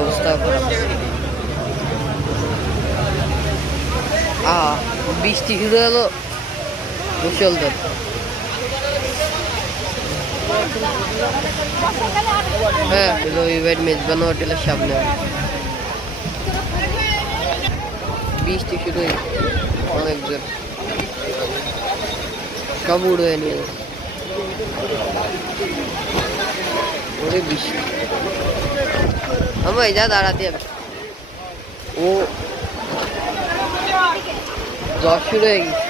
অবস্থা খারাপ। বৃষ্টি শুরু হলো মুষলধার। হ্যাঁ, রবিবার মেজবান হোটেলের সামনে বৃষ্টি শুরু হয়েছে অনেকজন, সব উড়ে নিয়ে ওরে বৃষ্টি। আমরা এই যা দাঁড়াতে হবে, ও জ্বর শুরু হয়ে গেছে।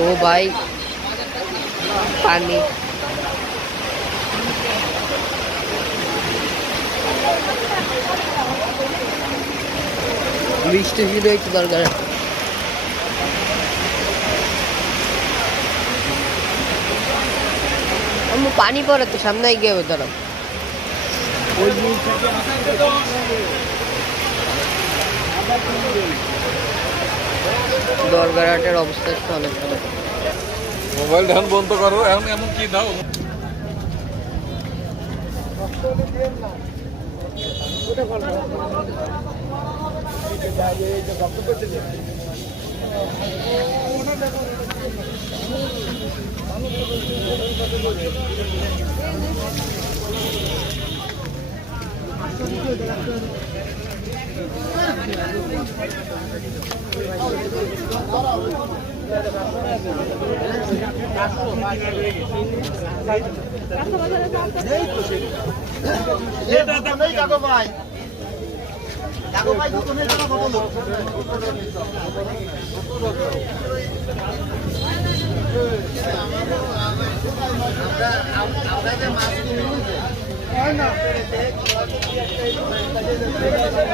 ও ভাই পানি বৃষ্টি শুরু হয়েছে দরকার। পানি পড়ে তো সামনে গিয়ে দাঁড়াও। দরগারহাটের অবস্থা অনেক খারাপ। মোবাইল ধ্যান বন্ধ করো, এখন এমন কি দাও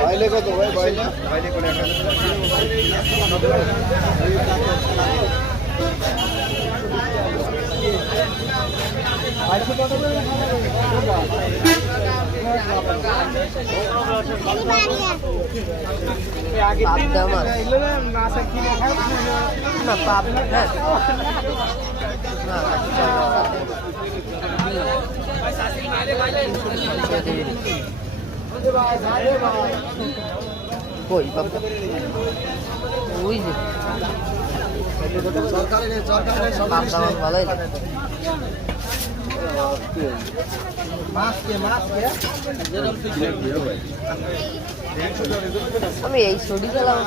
বাইলে কত ভাই? বাইলে বাইলে করে কই বাবা ওই যে ভালোই আমি এই ছড়ি গেলাম।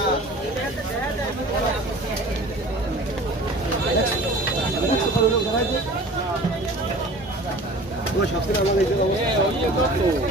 সবচেয়ে